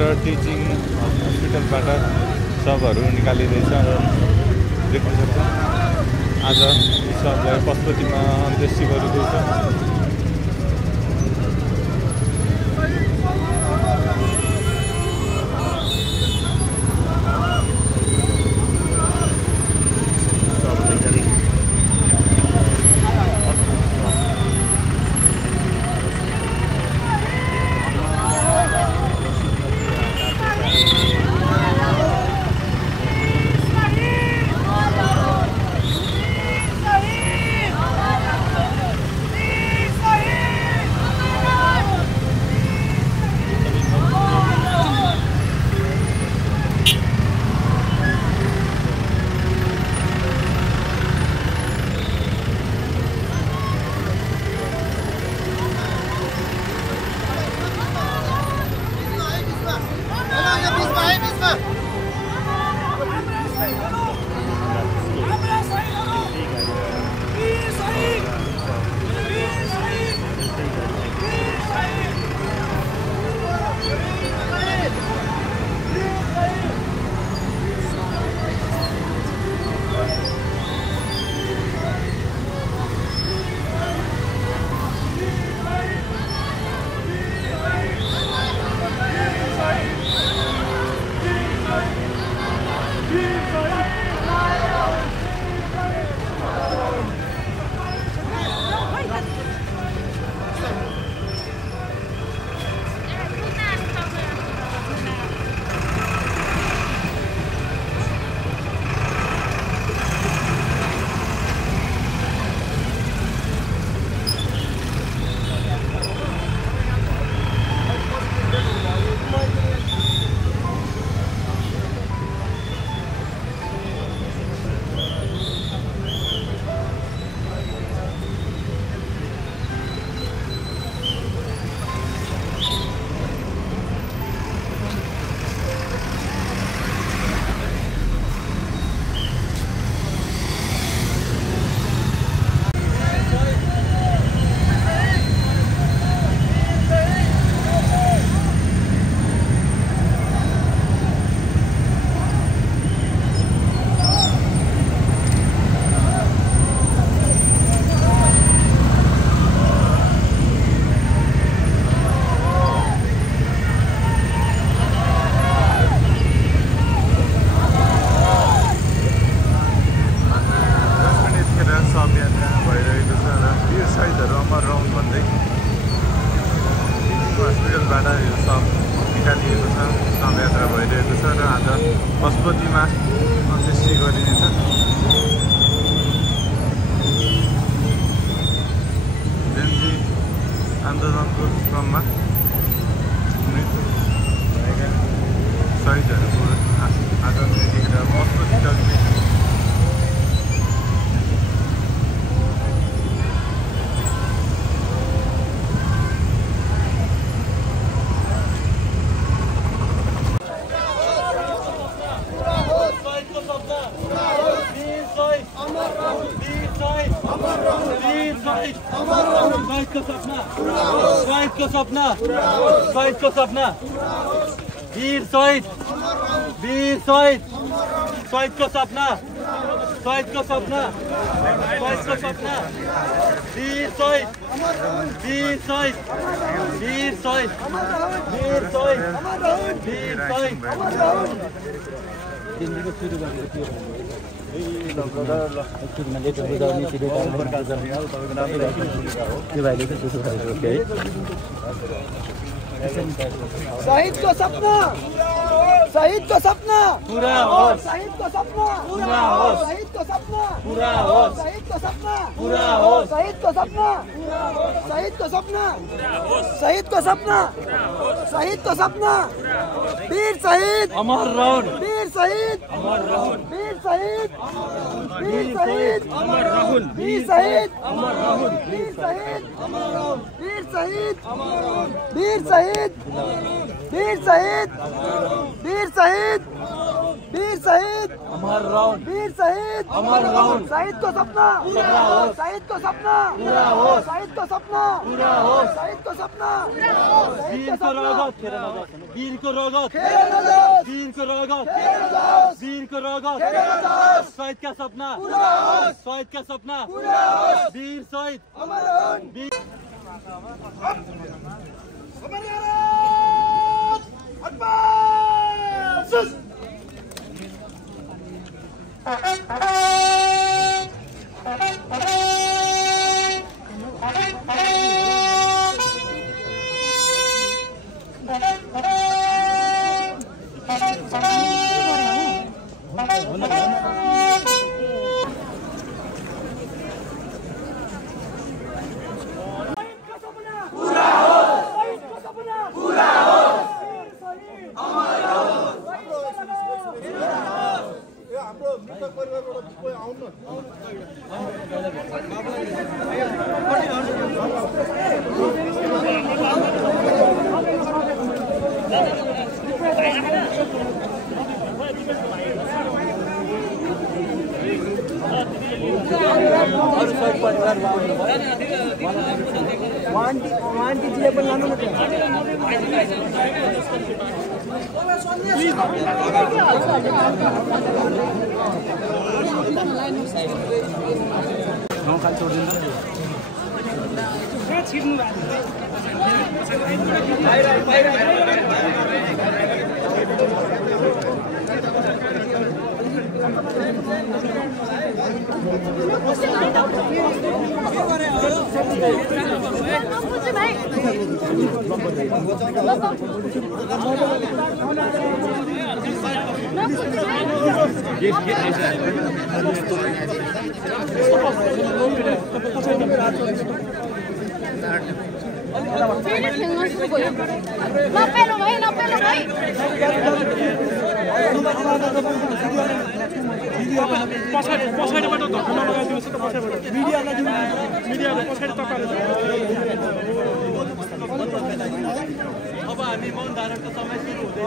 मेरो टिचिङ हस्पिटलबाट सबहरू निकालिँदैछ र देख्न सक्छ। आज यी सबलाई पशुपतिमा अन्त्येष्टि गरिँदैछ। हस्पिटलबाट यो सब निकालिएको छ। शवयात्रा भइरहेको छ र आज पशुपतिमा अन्त्येष्टि गरिनेछ। जेएनजी आन्दोलनको क्रममा मृत्यु भएका शहीदहरूको आज यतिखेर पशुपति टक्ने शहीद को सपना वीर शहीद शहीद को सपना वीर शहीद को सपना पूरा हो, शहीद को सपना पूरा हो, शहीद को सपना पूरा हो, शहीद को सपना पूरा हो, शहीद को सपना शहीद को सपना शहीद को सपना शहीद को सपना वीर शहीद अमर रहूं, वीर शहीद अमर रहूं, वीर शहीद वीर शहीद अमर रहूं, वीर शहीद अमर रहूं, वीर शहीद वीर शहीद वीर शहीद वीर शहीद वीर शहीद वीर शहीद अमर रहूं, वीर शहीद अमर रहूं, शहीद को सपना पूरा हो, शहीद को सपना पूरा हो, शहीद को सपना पूरा हो, शहीद को सपना वीर को रगत, वीर को रगत, खेल नजास वीर को रगत, खेल नजास वीर को रगत, खेल नजास शहीद का सपना, पूरा हो शहीद का सपना, पूरा हो वीर शहीद, अमर रहो वीर वाहन जिले पण लांब नको नपेलो भाइ पछाडिबाट धक्का लगाइदिनुहोस् त पछाडिबाट मिडियालाई पछाडि तपाईहरु अब हामी मौन धारणको समय सुरु हुँदैछ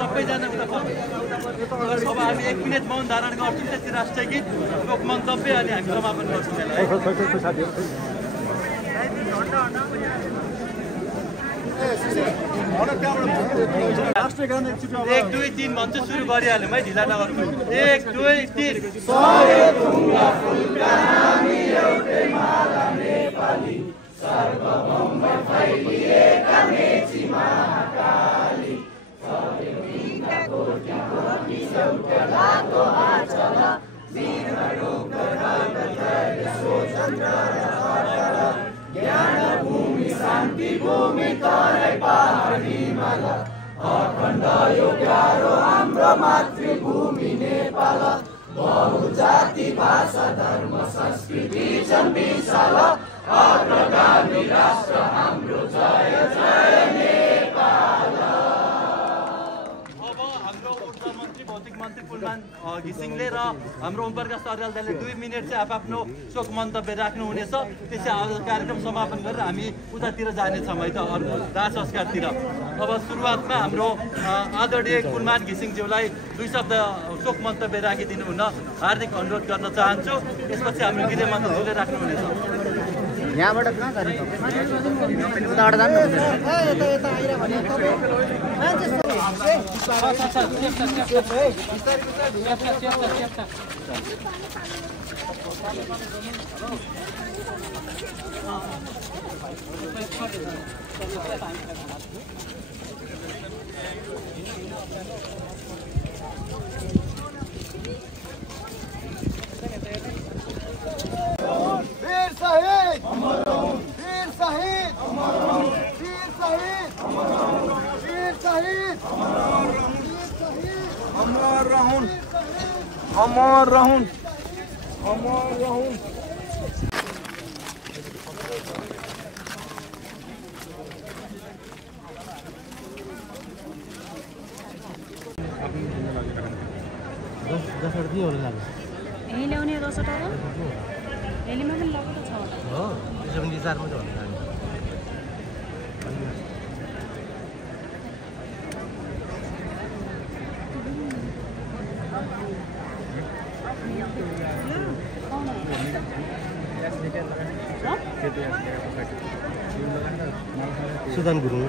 सबैजना उता अब हामी 1 मिनेट मौन धारण गर्छौँ त्यसपछि राष्ट्रिय गीत लोक मन्तव्य अनि हामी समापन गर्छौँ राष्ट्रिय गान 1 2 3 भन्छ सुरु गरिहाल्यौँ है ढिला नगर्नु 1 2 3 सरे ढुङ्गा फुलका हामी एउटै माला नेपाली सर्वभौममा फैलिएका मेची महाकाली सरे ढुङ्गा कोटी कोटी एउटाको आचल वीरहरूको रगत स्वतन्त्र र ज्ञान भूमि शान्ति भूमि तराई पहाड हिमाल अखण्ड यो प्यारो हाम्रो मातृभूमि नेपाल बहुजाति भाषा धर्म संस्कृति छन् विशाल अग्रगामी राष्ट्र हाम्रो जय जय नेपाल। अब हाम्रो ऊर्जा मन्त्री भौतिक मन्त्री पुलमान घिसिङले र हाम्रो ओमप्रकाश अर्यालले 2 मिनेट चाहिँ आफ्नो शोक मन्तव्य राख्नुहुनेछ। त्यसै आज कार्यक्रम समापन गरेर हामी उतातिर जानेछौँ है त दाह संस्कारतिर। अब सुरुवातमा हाम्रो आदरणीय कुलमान घिसिङज्यूलाई 2 शब्द शोक मन्तव्य राखिदिनु हुन हार्दिक अनुरोध गर्न चाहन्छु। त्यसपछि हाम्रो गृहमन्त्रीले राख्नुहुनेछ। यहाँबाट कहाँ जाने उताबाट जानु वीर शहीद वीर शहीद वीर शहीद वीर शहीद अमर रहूं अमर रहूं अमर रहूं। यही ल्याउने 10 वटा हो एलीमा पनि लगेको छ हो त्यसो भने 4 मात्रै भन्नु सुदान गुरुङ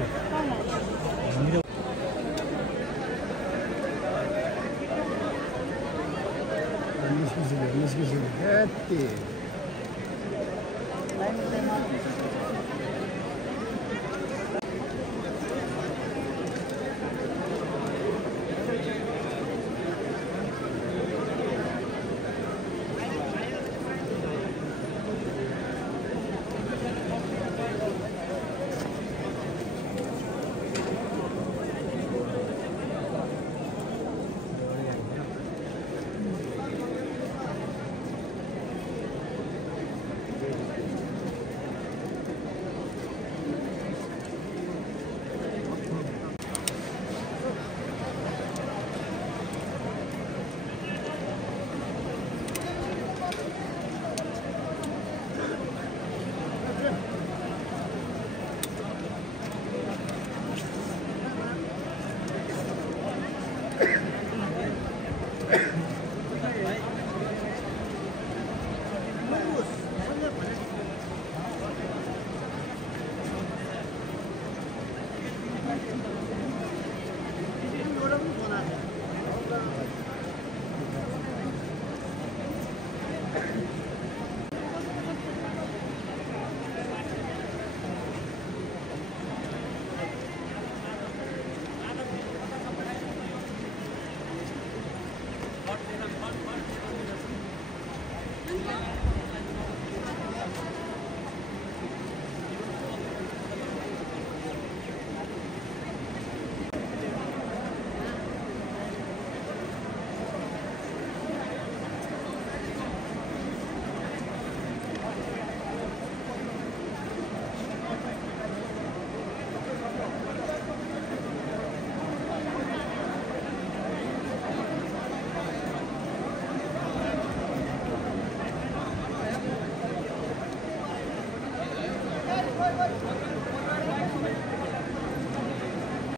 Bye.